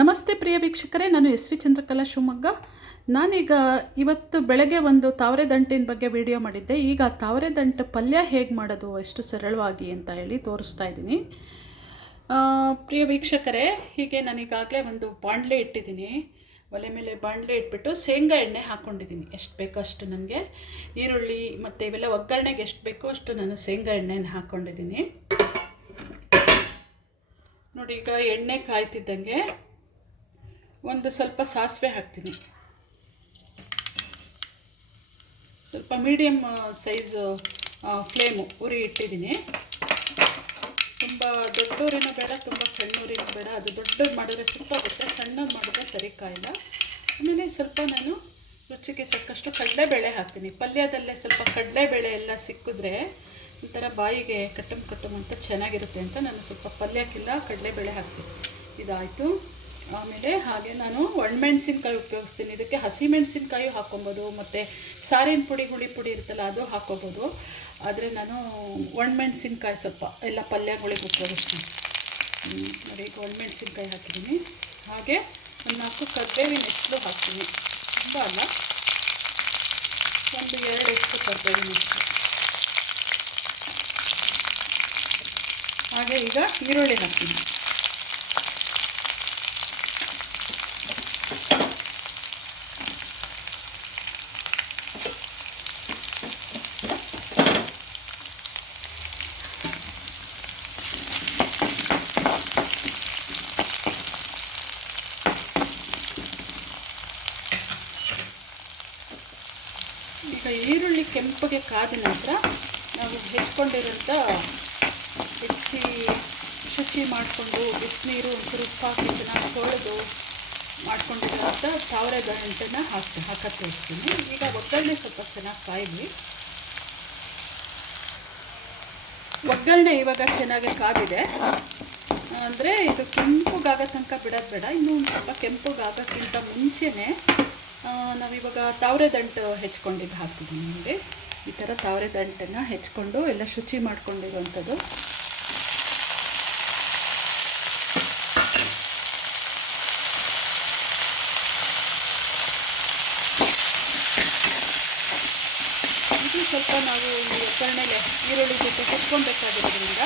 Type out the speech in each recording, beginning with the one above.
ನಮಸ್ತೆ ಪ್ರಿಯ ವೀಕ್ಷಕರೇ, ನಾನು ಎಸ್ ವಿ ಚಂದ್ರಕಲಾ ಶಿವಮೊಗ್ಗ. ನಾನೀಗ ಇವತ್ತು ಬೆಳಗ್ಗೆ ಒಂದು ತಾವರೆ ದಂಟಿನ ಬಗ್ಗೆ ವಿಡಿಯೋ ಮಾಡಿದ್ದೆ. ಈಗ ತಾವರೆ ದಂಟು ಪಲ್ಯ ಹೇಗೆ ಮಾಡೋದು, ಎಷ್ಟು ಸರಳವಾಗಿ ಅಂತ ಹೇಳಿ ತೋರಿಸ್ತಾ ಇದ್ದೀನಿ. ಪ್ರಿಯ ವೀಕ್ಷಕರೇ, ಹೀಗೆ ನಾನೀಗಾಗಲೇ ಒಂದು ಬಾಣಲೆ ಇಟ್ಟಿದ್ದೀನಿ. ಒಲೆ ಮೇಲೆ ಬಾಣಲೆ ಇಟ್ಬಿಟ್ಟು ಶೇಂಗಾ ಎಣ್ಣೆ ಹಾಕ್ಕೊಂಡಿದ್ದೀನಿ ಎಷ್ಟು ಬೇಕೋ ಅಷ್ಟು ನನಗೆ. ಈರುಳ್ಳಿ ಮತ್ತು ಇವೆಲ್ಲ ಒಗ್ಗರಣೆಗೆ ಎಷ್ಟು ಬೇಕೋ ಅಷ್ಟು ನಾನು ಶೇಂಗಾ ಎಣ್ಣೆಯನ್ನು ಹಾಕ್ಕೊಂಡಿದ್ದೀನಿ ನೋಡಿ, ಈಗ ಎಣ್ಣೆ ಕಾಯ್ತಿದ್ದಂಗೆ ಒಂದು ಸ್ವಲ್ಪ ಸಾಸಿವೆ ಹಾಕ್ತೀನಿ. ಸ್ವಲ್ಪ ಮೀಡಿಯಮ್ ಸೈಜು ಫ್ಲೇಮು ಉರಿ ಇಟ್ಟಿದ್ದೀನಿ. ತುಂಬ ದೊಡ್ಡ ಊರಿನ ಬೇಡ, ತುಂಬ ಸಣ್ಣ ಊರಿನೂ ಬೇಡ. ಅದು ದೊಡ್ಡದು ಮಾಡಿದ್ರೆ ಸ್ವಲ್ಪ ಸುಟ್ಟೋಗುತ್ತೆ ಸಣ್ಣದು ಮಾಡಿದ್ರೆ ಸರಿ ಕಾಯಿಲ್ಲ. ಆಮೇಲೆ ಸ್ವಲ್ಪ ನಾನು ರುಚಿಗೆ ತಕ್ಕಷ್ಟು ಕಡಲೆಬೇಳೆ ಹಾಕ್ತೀನಿ. ಪಲ್ಯದಲ್ಲೇ ಸ್ವಲ್ಪ ಕಡಲೆಬೇಳೆ ಎಲ್ಲ ಸಿಕ್ಕಿದ್ರೆ ಒಂಥರ ಬಾಯಿಗೆ ಕಟ್ಟಮ್ ಕಟ್ಟಮ್ ಅಂತ ಚೆನ್ನಾಗಿರುತ್ತೆ ಅಂತ ನಾನು ಸ್ವಲ್ಪ ಪಲ್ಯಕ್ಕಿಲ್ಲ ಕಡಲೆಬೇಳೆ ಹಾಕ್ತೀನಿ. ಇದಾಯಿತು. ಆಮೇಲೆ ಹಾಗೆ ನಾನು ಒಣಮೆಣಸಿನ್ಕಾಯಿ ಉಪಯೋಗಿಸ್ತೀನಿ. ಇದಕ್ಕೆ ಹಸಿಮೆಣಸಿನ್ಕಾಯಿ ಹಾಕ್ಕೊಬೋದು, ಮತ್ತು ಸಾರಿನ ಪುಡಿ, ಹುಳಿ ಪುಡಿ ಇರುತ್ತಲ್ಲ, ಅದು ಹಾಕೋಬೋದು ಆದರೆ ನಾನು ಒಣಮೆಣ್ಸಿನ್ಕಾಯಿ ಸ್ವಲ್ಪ, ಎಲ್ಲ ಪಲ್ಯಗಳಿಗೆ ಉಪಯೋಗಿಸ್ತೀನಿ. ನೋಡಿ, ಈಗ ಒಣಮೆಣ್ಸಿನ್ಕಾಯಿ ಹಾಕಿದ್ದೀನಿ. ಹಾಗೆ ಒಂದು ನಾಲ್ಕು ಕರ್ಬೇವಿನ ಎಸ್ಲು ಹಾಕ್ತೀನಿ. ತುಂಬ ಅಲ್ಲ? ಒಂದು ಎರಡು ಎಷ್ಟು ಕರ್ಬೇವಿನ ಹಾಗೆ ಈಗ ಈರುಳ್ಳಿ ಹಾಕ್ತೀನಿ ಈಗ ಈರುಳ್ಳಿ ಕೆಂಪಗೆ ಕಾದ ನಂತರ ನಾವು ಹೆಚ್ಕೊಂಡಿರೋಂಥ ಹೆಚ್ಚಿ ಶುಚಿ ಮಾಡಿಕೊಂಡು ಬಿಸಿನೀರು, ಒಂಚೂರು ಉಪ್ಪು ಹಾಕಿ ಚೆನ್ನಾಗಿ ತೊಳೆದು ಮಾಡ್ಕೊಂಡಿರೋಂಥ ತಾವರೆ ಗಂಟನ್ನು ಹಾಕಿ ಹಾಕಕ್ಕೆ ಹೋಗ್ತೀನಿ. ಈಗ ಒಗ್ಗರಣೆ ಸ್ವಲ್ಪ ಚೆನ್ನಾಗಿ ಕಾಯಿದ್ವಿ. ಒಗ್ಗರಣೆ ಇವಾಗ ಚೆನ್ನಾಗಿ ಕಾದಿದೆ. ಅಂದರೆ ಇದು ಕೆಂಪುಗಾಗೋ ತನಕ ಬಿಡೋದು ಬೇಡ. ಇನ್ನೂ ಒಂದು ಸ್ವಲ್ಪ ಕೆಂಪುಗಾಗೋಕ್ಕಿಂತ ಮುಂಚೆನೇ ನಾವಿವಾಗ ತಾವರೆ ದಂಟು ಹೆಚ್ಕೊಂಡಿದ್ದು ಹಾಕ್ತಿದ್ದೀನಿ ನಿಮಗೆ. ಈ ಥರ ತಾವರೆ ದಂಟನ್ನು ಹೆಚ್ಕೊಂಡು ಎಲ್ಲ ಶುಚಿ ಮಾಡ್ಕೊಂಡಿರುವಂಥದ್ದು. ಇದು ಸ್ವಲ್ಪ ನಾವು ಈ ಒಗ್ಗರಣೆಲೆ ಈರುಳ್ಳಿ ಜೊತೆ ಹೆಚ್ಕೊಬೇಕಾಗಿರೋದ್ರಿಂದ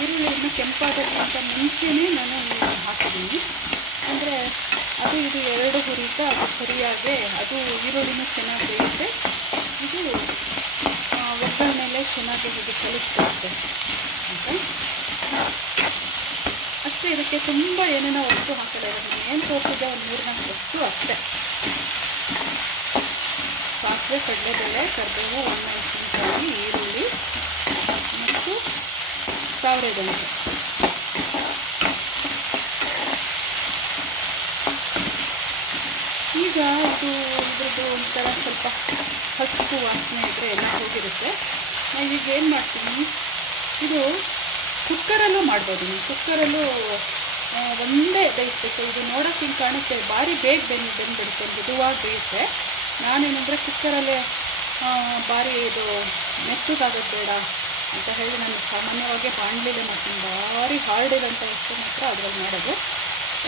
ಈರುಳ್ಳಿಯನ್ನು ಕೆಂಪಾಗೋದಕ್ಕಿಂತ ಮುಂಚೆನೇ ನಾನು ಹಾಕಿದ್ದೀನಿ ಅಂದರೆ ಅದು ಇದು ಎರಡು ಹುರಿತ ಸರಿಯಾಗಿ ಅದು ಈರುಳ್ಳಿನೂ ಚೆನ್ನಾಗಿ ಬೇಯುತ್ತೆ. ಇದು ಒಗ್ಗರಣೆಲೆ ಚೆನ್ನಾಗಿ ಇದು ಕಲಿಸ್ಕೊಡುತ್ತೆ ಅಂತ ಅಷ್ಟೇ, ಇದಕ್ಕೆ ತುಂಬ ಏನೇನೋ ವಸ್ತು ಹಾಕಲ್ಲ ಏನು ತೋರಿಸಿದ್ದೆ? ಒಂದು ಮೂರು ನಾಲ್ಕು ವಸ್ತು ಅಷ್ಟೇ. ಸಾಸಿವೆ, ಕಡಲೆಬೇಳೆ, ಕರಿಬೇವು ಒಣಮೆಣಸಿನಕಾಯಿ ಈರುಳ್ಳಿ, ಮತ್ತು ತಾವರೆ ದಂಟು ಇದು ಇದ್ರದ್ದು ಒಂಥರ ಸ್ವಲ್ಪ ಹಸಿರು ವಾಸನೆ ಇದ್ದರೆ ಎಲ್ಲ ಹೋಗಿರುತ್ತೆ. ನಾನು ಈಗ ಏನು ಮಾಡ್ತೀನಿ? ಇದು ಕುಕ್ಕರಲ್ಲೂ ಮಾಡ್ಬೋದು ನೀವು ಕುಕ್ಕರಲ್ಲೂ ಒಂದೇ ಬೇಯಿಸ್ಬೇಕು ಇದು ನೋಡೋಕ್ಕೆ ಹಿಂಗೆ ಕಾಣುತ್ತೆ. ಭಾರಿ ಬೇಗ ಬೆಂದು ಬೆಂದ್ಬಿಡುತ್ತೆ. ಮೃದುವಾಗಿ ಬೇಯುತ್ತೆ. ನಾನೇನಂದರೆ ಕುಕ್ಕರಲ್ಲೇ ಭಾರಿ ಇದು ಮೆತ್ತಗಾಗೋದು ಬೇಡ ಅಂತ ಹೇಳಿ ನಾನು ಸಾಮಾನ್ಯವಾಗಿ ಬಾಣಲಿಲೇ ಮಾಡ್ತೀನಿ. ಭಾರಿ ಹಾರ್ಡ್ ಇರೋಂಥ ವಸ್ತು ಮಾತ್ರ ಅದ್ರಲ್ಲಿ ಮಾಡೋದು.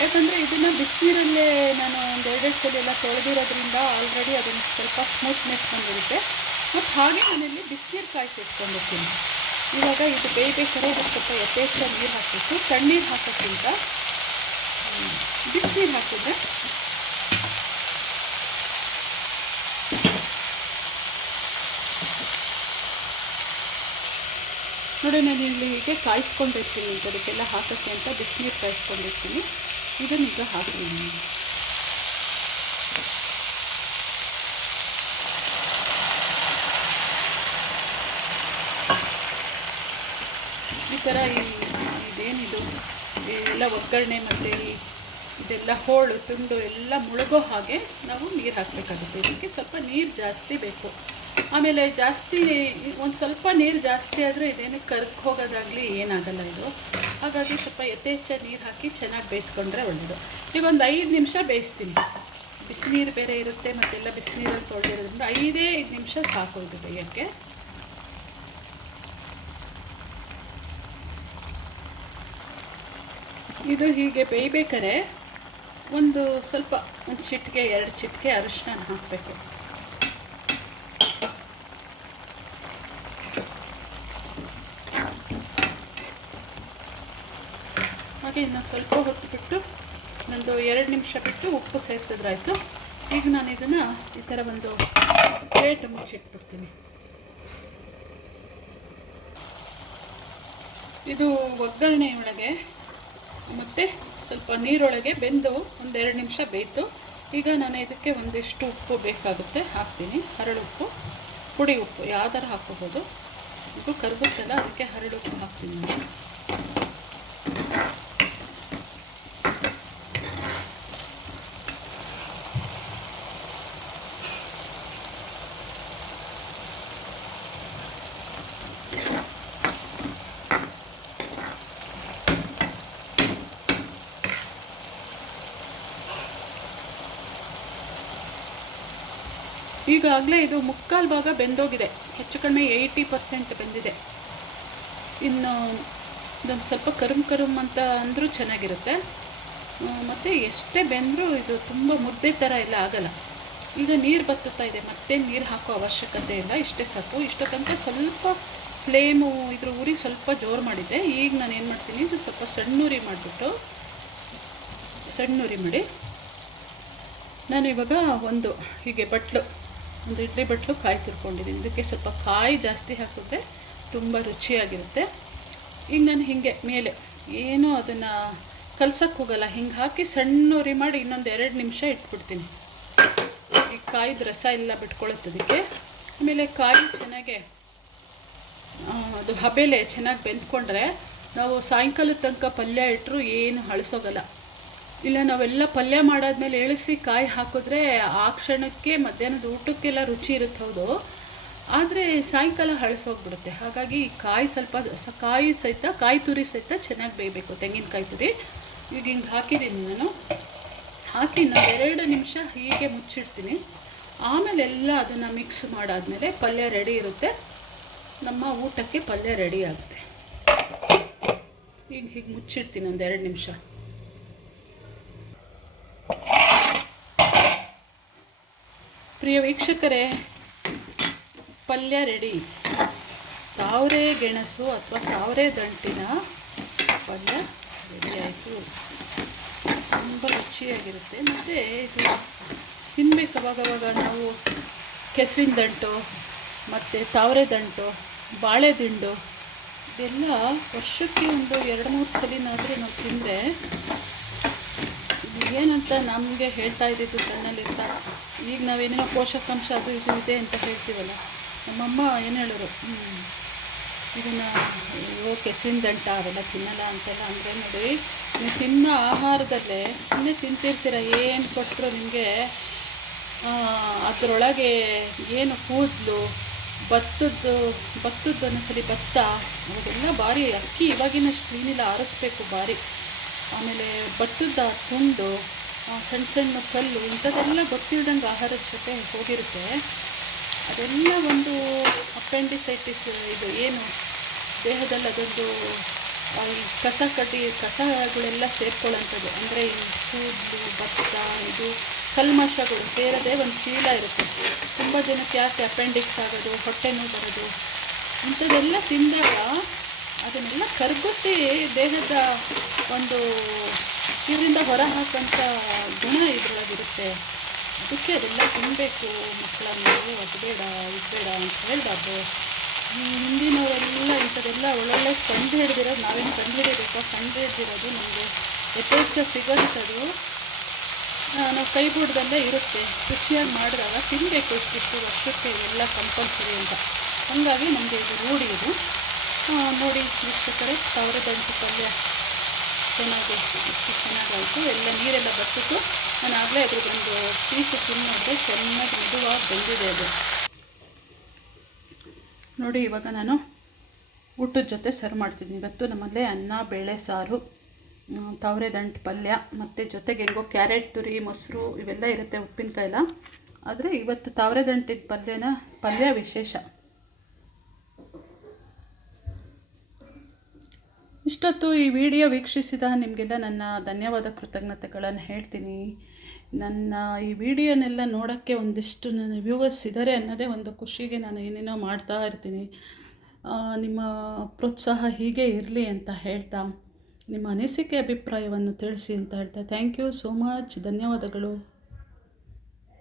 ಯಾಕಂದರೆ ಇದನ್ನು ಬಿಸಿನೀರಲ್ಲೇ ನಾನು ಒಂದು ಎರಡೆರಡು ಸಲ ಎಲ್ಲ ತೊಳೆದಿರೋದ್ರಿಂದ ಆಲ್ರೆಡಿ ಅದನ್ನು ಸ್ವಲ್ಪ ಸ್ಮೂತ್ನೆಸ್ ಬಂದಿರುತ್ತೆ ಮತ್ತು ಹಾಗೆ ನಾನಿಲ್ಲಿ ಬಿಸಿನೀರು ಕಾಯಿಸಿ ಇಟ್ಕೊಂಡಿರ್ತೀನಿ. ಇವಾಗ ಇದು ಬೇಯಬೇಕಾದ್ರೆ ಅದಕ್ಕೆ ಸ್ವಲ್ಪ ಯಥೇಚ್ಛ ನೀರು ಹಾಕಬೇಕು. ತಣ್ಣೀರು ಹಾಕೋಕ್ಕಿಂತ ಬಿಸಿನೀರು ಹಾಕಿದ್ರೆ ನೋಡಿ ನಾನು ಇಲ್ಲಿ ಹೀಗೆ ಕಾಯಿಸ್ಕೊಂಡಿರ್ತೀನಿ ಅಂತ, ಅದಕ್ಕೆಲ್ಲ ಹಾಕೋಕ್ಕೆ ಅಂತ ಬಿಸಿನೀರು ಕಾಯಿಸ್ಕೊಂಡಿರ್ತೀನಿ. ಇದನ್ನ ಈಗ ಹಾಕ್ತೀನಿ. ಈ ಥರ ಈ ಇದೇನಿದು ಎಲ್ಲ ಒಗ್ಗರಣೆ ಮತ್ತು ಇದೆಲ್ಲ ಹೋಳು, ತುಂಡು ಎಲ್ಲ ಮುಳುಗೋ ಹಾಗೆ ನಾವು ನೀರು ಹಾಕಬೇಕಾಗುತ್ತೆ. ಇದಕ್ಕೆ ಸ್ವಲ್ಪ ನೀರು ಜಾಸ್ತಿ ಬೇಕು. ಆಮೇಲೆ ಜಾಸ್ತಿ ಒಂದು ಸ್ವಲ್ಪ ನೀರು ಜಾಸ್ತಿ ಆದರೆ ಇದೇನು ಕರ್ಕ್ ಹೋಗೋದಾಗಲಿ ಏನಾಗಲ್ಲ ಇದು. ಹಾಗಾಗಿ ಸ್ವಲ್ಪ ಯಥೇಚ್ಛ ನೀರು ಹಾಕಿ ಚೆನ್ನಾಗಿ ಬೇಯಿಸ್ಕೊಂಡ್ರೆ ಒಳ್ಳೆಯದು ಈಗ ಒಂದು ಐದು ನಿಮಿಷ ಬೇಯಿಸ್ತೀನಿ. ಬಿಸಿನೀರು ಬೇರೆ ಇರುತ್ತೆ ಮತ್ತೆಲ್ಲ ಬಿಸಿನೀರಲ್ಲಿ ತೊಳೆದಿರೋದ್ರಿಂದ ಐದೇ ಐದು ನಿಮಿಷ ಸಾಕು ಇದು ಬೇಯೋಕ್ಕೆ. ಇದು ಹೀಗೆ ಬೇಯಬೇಕಾರೆ ಒಂದು ಸ್ವಲ್ಪ ಒಂದು ಚಿಟಿಕೆ, ಎರಡು ಚಿಟಿಕೆ ಅರಿಶಿನ ಹಾಕಬೇಕು. ಹಾಗೆ ಇನ್ನು ಸ್ವಲ್ಪ ಹೊತ್ತು ಬಿಟ್ಟು ಒಂದು ಎರಡು ನಿಮಿಷ ಬಿಟ್ಟು ಉಪ್ಪು ಸೇರಿಸಿದ್ರಾಯಿತು. ಈಗ ನಾನು ಇದನ್ನು ಈ ಥರ ಒಂದು ಪ್ಲೇಟ್ ಮುಚ್ಚಿಟ್ಬಿಡ್ತೀನಿ ಇದು ಒಗ್ಗರಣೆ ಒಳಗೆ ಮತ್ತು ಸ್ವಲ್ಪ ನೀರೊಳಗೆ ಬೆಂದು ಒಂದೆರಡು ನಿಮಿಷ ಬೇಯಿತು. ಈಗ ನಾನು ಇದಕ್ಕೆ ಒಂದಿಷ್ಟು ಉಪ್ಪು ಬೇಕಾಗುತ್ತೆ, ಹಾಕ್ತೀನಿ. ಹರಳುಪ್ಪು ಪುಡಿ ಉಪ್ಪು, ಯಾವ್ದಾರು ಹಾಕೋಬೋದು ಇದು ಕರ್ಗುತ್ತಲ್ಲ ಅದಕ್ಕೆ ಹರಳುಪ್ಪು ಹಾಕ್ತೀನಿ ನಾನು. ಈಗಾಗಲೇ ಇದು ಮುಕ್ಕಾಲು ಭಾಗ ಬೆಂದೋಗಿದೆ. ಹೆಚ್ಚು ಕಡಿಮೆ ಏಯ್ಟಿ ಪರ್ಸೆಂಟ್ ಬೆಂದಿದೆ. ಇನ್ನು ಇದೊಂದು ಸ್ವಲ್ಪ ಕರುಮ್ ಕರುಮ್ ಅಂತ ಅಂದರೂ ಚೆನ್ನಾಗಿರುತ್ತೆ. ಮತ್ತು ಎಷ್ಟೇ ಬೆಂದರೂ ಇದು ತುಂಬ ಮುದ್ದೆ ಥರ ಎಲ್ಲ ಆಗಲ್ಲ. ಈಗ ನೀರು ಬತ್ತುತ್ತಾ ಇದೆ. ಮತ್ತೆ ನೀರು ಹಾಕೋ ಅವಶ್ಯಕತೆ ಇಲ್ಲ. ಇಷ್ಟೇ ಸಾಕು. ಇಷ್ಟೋ ತನಕ ಸ್ವಲ್ಪ ಫ್ಲೇಮು ಇದ್ರ ಉರಿ ಸ್ವಲ್ಪ ಜೋರು ಮಾಡಿದ್ದೆ. ಈಗ ನಾನು ಏನು ಮಾಡ್ತೀನಿ? ಇದು ಸ್ವಲ್ಪ ಸಣ್ಣೂರಿ ಮಾಡಿಬಿಟ್ಟು ಸಣ್ಣೂರಿ ಮಾಡಿ ನಾನು ಇವಾಗ ಒಂದು ಹೀಗೆ ಬಟ್ಲು ಒಂದು ಇಡ್ಲಿ ಬಟ್ಲು ಕಾಯಿ ತಿರ್ಕೊಂಡಿದ್ದೀನಿ ಇದಕ್ಕೆ ಸ್ವಲ್ಪ ಕಾಯಿ ಜಾಸ್ತಿ ಹಾಕಿದ್ರೆ ತುಂಬ ರುಚಿಯಾಗಿರುತ್ತೆ. ಈಗ ನಾನು ಹೀಗೆ ಮೇಲೆ ಏನೂ ಅದನ್ನು ಕಲ್ಸಕ್ಕೆ ಹೋಗಲ್ಲ. ಹಿಂಗೆ ಹಾಕಿ ಸಣ್ಣ ಉರಿ ಮಾಡಿ ಇನ್ನೊಂದು ಎರಡು ನಿಮಿಷ ಇಟ್ಬಿಡ್ತೀನಿ. ಈ ಕಾಯಿದ ರಸ ಎಲ್ಲ ಬಿಟ್ಕೊಳ್ಳುತ್ತೆ ಅದಕ್ಕೆ ಆಮೇಲೆ ಕಾಯಿ ಚೆನ್ನಾಗೆ ಅದು ಹಬೆಲೆ ಚೆನ್ನಾಗಿ ಬೆಂದ್ಕೊಂಡ್ರೆ ನಾವು ಸಾಯಂಕಾಲದ ತನಕ ಪಲ್ಯ ಇಟ್ಟರು ಏನು ಹಳಸೋಗಲ್ಲ ಇಲ್ಲ, ನಾವೆಲ್ಲ ಪಲ್ಯ ಮಾಡಾದ್ಮೇಲೆ ಇಳಿಸಿ ಕಾಯಿ ಹಾಕಿದ್ರೆ ಆ ಕ್ಷಣಕ್ಕೆ ಮಧ್ಯಾಹ್ನದ ಊಟಕ್ಕೆಲ್ಲ ರುಚಿ ಇರುತ್ತೆ ಹೌದು. ಆದರೆ ಸಾಯಂಕಾಲ ಹಳಸೋಗ್ಬಿಡುತ್ತೆ ಹಾಗಾಗಿ ಕಾಯಿ ಸ್ವಲ್ಪ ಕಾಯಿ ಸಹಿತ, ಕಾಯಿ ತುರಿ ಸಹಿತ ಚೆನ್ನಾಗಿ ಬೇಯಬೇಕು, ತೆಂಗಿನಕಾಯಿ ತುರಿ. ಈಗ ಹಿಂಗೆ ಹಾಕಿದ್ದೀನಿ ನಾನು. ಹಾಕಿ ಎರಡು ನಿಮಿಷ ಹೀಗೆ ಮುಚ್ಚಿಡ್ತೀನಿ. ಆಮೇಲೆ ಎಲ್ಲ ಅದನ್ನು ಮಿಕ್ಸ್ ಮಾಡಾದ್ಮೇಲೆ ಪಲ್ಯ ರೆಡಿ ಇರುತ್ತೆ. ನಮ್ಮ ಊಟಕ್ಕೆ ಪಲ್ಯ ರೆಡಿ ಆಗುತ್ತೆ. ಈಗ ಹೀಗೆ ಮುಚ್ಚಿಡ್ತೀನಿ ಒಂದು ಎರಡು ನಿಮಿಷ. ಪ್ರಿಯ ವೀಕ್ಷಕರೇ, ಪಲ್ಯ ರೆಡಿ. ತಾವರೆ ಗೆಣಸು ಅಥವಾ ತಾವರೆ ದಂಟಿನ ಪಲ್ಯ ರೆಡಿ ಆಯಿತು. ತುಂಬ ರುಚಿಯಾಗಿರುತ್ತೆ. ಮತ್ತು ಇದು ತಿನ್ಬೇಕು. ಅವಾಗವಾಗ ನಾವು ಕೆಸುವಿನ ದಂಟು, ಮತ್ತು ತಾವರೆ ದಂಟು ಬಾಳೆ ದಿಂಡು ಇದೆಲ್ಲ ವರ್ಷಕ್ಕೆ ಒಂದು ಎರಡು ಮೂರು ಸಲಿನಾದರೆ ನಾವು ತಿಂದರೆ ಏನಂತ ನಮಗೆ ಹೇಳ್ತಾ ಇದ್ದಿದ್ದು ಸಣ್ಣಲ್ಲಿರ್ತ ಈಗ ನಾವೇನೇನೋ ಪೋಷಕಾಂಶ ಅದು ಇದು ಇದೆ ಅಂತ ಹೇಳ್ತೀವಲ್ಲ, ನಮ್ಮಮ್ಮ ಏನು ಹೇಳೋರು ಇದನ್ನು ಅಯ್ಯೋ ಕೆಸಿನ ಅವೆಲ್ಲ ತಿನ್ನಲ್ಲ ಅಂತೆಲ್ಲ ಅಂದರೆ ನೋಡಿ, ನೀವು ತಿನ್ನೋ ಆಹಾರದಲ್ಲೇ ಸುಮ್ಮನೆ ತಿಂತಿರ್ತೀರ, ಏನು ಕೊಟ್ಟರು ನಿಮಗೆ ಅದರೊಳಗೆ ಏನು ಕೂದಲು ಭತ್ತದ್ದು ಭತ್ತದ್ದು ಸರಿ ಭತ್ತ ಅದೆಲ್ಲ ಭಾರಿ, ಅಕ್ಕಿ ಇವಾಗಿನಷ್ಟು ಕ್ಲೀನಿಲ್ಲ, ಆರಿಸ್ಬೇಕು ಭಾರಿ. ಆಮೇಲೆ ಭತ್ತದ ತುಂಡು ಸಣ್ಣ ಸಣ್ಣ ಕಲ್ಲು ಇಂಥದ್ದೆಲ್ಲ ಗೊತ್ತಿಲ್ದಂಗೆ ಆಹಾರದ ಜೊತೆ ಹೋಗಿರುತ್ತೆ. ಅದೆಲ್ಲ ಒಂದು ಅಪೆಂಡಿಸೈಟಿಸ್ ಇದು ಏನು? ದೇಹದಲ್ಲಿ ಅದೊಂದು ಈ ಕಸ ಕಡ್ಡಿ, ಕಸಗಳೆಲ್ಲ ಸೇರ್ಕೊಳ್ಳೋಂಥದ್ದು. ಅಂದರೆ ಈ ಕೂದಲು, ಭತ್ತ, ಇದು ಕಲ್ಮಶಗಳು ಸೇರದೆ ಒಂದು ಚೀಲ ಇರುತ್ತೆ. ತುಂಬ ಜನಕ್ಕೆ ಯಾಕೆ ಅಪೆಂಡಿಕ್ಸ್ ಆಗೋದು, ಹೊಟ್ಟೆ ನೋವು ಬರೋದು? ಇಂಥದ್ದೆಲ್ಲ ತಿಂದಾಗ ಅದನ್ನೆಲ್ಲ ಕರಗಿಸಿ ದೇಹದ ಒಂದು ಇದರಿಂದ ಹೊರ ಹಾಕೋಂಥ ಗುಣ ಇದರೊಳಗಿರುತ್ತೆ. ಅದಕ್ಕೆ ಅದೆಲ್ಲ ತಿನ್ನಬೇಕು ಮಕ್ಕಳನ್ನು. ಅದು ಬೇಡ, ಇದು ಬೇಡ ಅಂತ ಹೇಳಬಾರ್ದು. ಹಿಂದಿನವರೆಲ್ಲ ಇಂಥದ್ದೆಲ್ಲ ಒಳ್ಳೊಳ್ಳೆ ಕಂಡು ಹಿಡಿದಿರೋದು, ನಾವೇನು ಕಂಡು ಹಿಡಿಯಬೇಕು? ಕಂಡು ಹಿಡಿದಿರೋದು ನಮಗೆ ಯಥೇಚ್ಛ ಸಿಗೋಂಥದ್ದು ನಾವು ಕೈ ಕೈಗೂಡ್ದಲ್ಲೇ ಇರುತ್ತೆ. ರುಚಿಯಾಗಿ ಮಾಡಿದಾಗ ತಿನ್ನಬೇಕು ಇಷ್ಟಿಷ್ಟು ವರ್ಷಕ್ಕೆ ಎಲ್ಲ ಕಂಪಲ್ಸರಿ ಅಂತ. ಹಾಗಾಗಿ ನಮಗೆ ಇದು ರೂಢಿ ಇದು. ನೋಡಿ ವೀಕ್ಷಕರೇ ಕಡೆ ದಂಟು ಪಲ್ಯ. ಚೆನ್ನಾಗಿ ಇಷ್ಟು ಚೆನ್ನಾಗಾಯಿತು ಎಲ್ಲ ನೀರೆಲ್ಲ ಬತ್ತಿತ್ತು ನಾನು ಆಗಲೇ ಅದ್ರದ್ದೊಂದು ಪೀಸು ತಿನ್ನೋದ್ರೆ ಚೆನ್ನಾಗಿ ಮೃದುವಾಗಿ ಬೆಂದಿದೆ ಅದು. ನೋಡಿ, ಇವಾಗ ನಾನು ಊಟದ ಜೊತೆ ಸರ್ವ್ ಮಾಡ್ತಿದ್ದೀನಿ. ಇವತ್ತು ನಮ್ಮಲ್ಲೇ ಅನ್ನ, ಬೇಳೆ, ಸಾರು ತಾವರೆ ದಂಟು, ಪಲ್ಯ, ಮತ್ತು ಜೊತೆಗೆ ಹೆಂಗೋ ಕ್ಯಾರೆಟ್, ತುರಿ, ಮೊಸರು ಇವೆಲ್ಲ ಇರುತ್ತೆ ಉಪ್ಪಿನಕಾಯಿಲ್ಲ. ಆದರೆ ಇವತ್ತು ತಾವರೆ ದಂಟಿದ ಪಲ್ಯನ ಪಲ್ಯ ವಿಶೇಷ. ಇಷ್ಟೊತ್ತು ಈ ವಿಡಿಯೋ ವೀಕ್ಷಿಸಿದ ನಿಮಗೆಲ್ಲ ನನ್ನ ಧನ್ಯವಾದ ಕೃತಜ್ಞತೆಗಳನ್ನು ಹೇಳ್ತೀನಿ. ನನ್ನ ಈ ವಿಡಿಯೋನೆಲ್ಲ ನೋಡೋಕ್ಕೆ ಒಂದಿಷ್ಟು ನನ್ನ ವ್ಯೂವರ್ಸ್ ಇದ್ದಾರೆ ಅನ್ನೋದೇ ಒಂದು ಖುಷಿಗೆ ನಾನು ಏನೇನೋ ಮಾಡ್ತಾ ಇರ್ತೀನಿ. ನಿಮ್ಮ ಪ್ರೋತ್ಸಾಹ ಹೀಗೆ ಇರಲಿ ಅಂತ ಹೇಳ್ತಾ, ನಿಮ್ಮ ಅನಿಸಿಕೆ ಅಭಿಪ್ರಾಯವನ್ನು ತಿಳಿಸಿ ಅಂತ ಹೇಳ್ತಾ. ಥ್ಯಾಂಕ್ ಯು ಸೋ ಮಚ್ ಧನ್ಯವಾದಗಳು.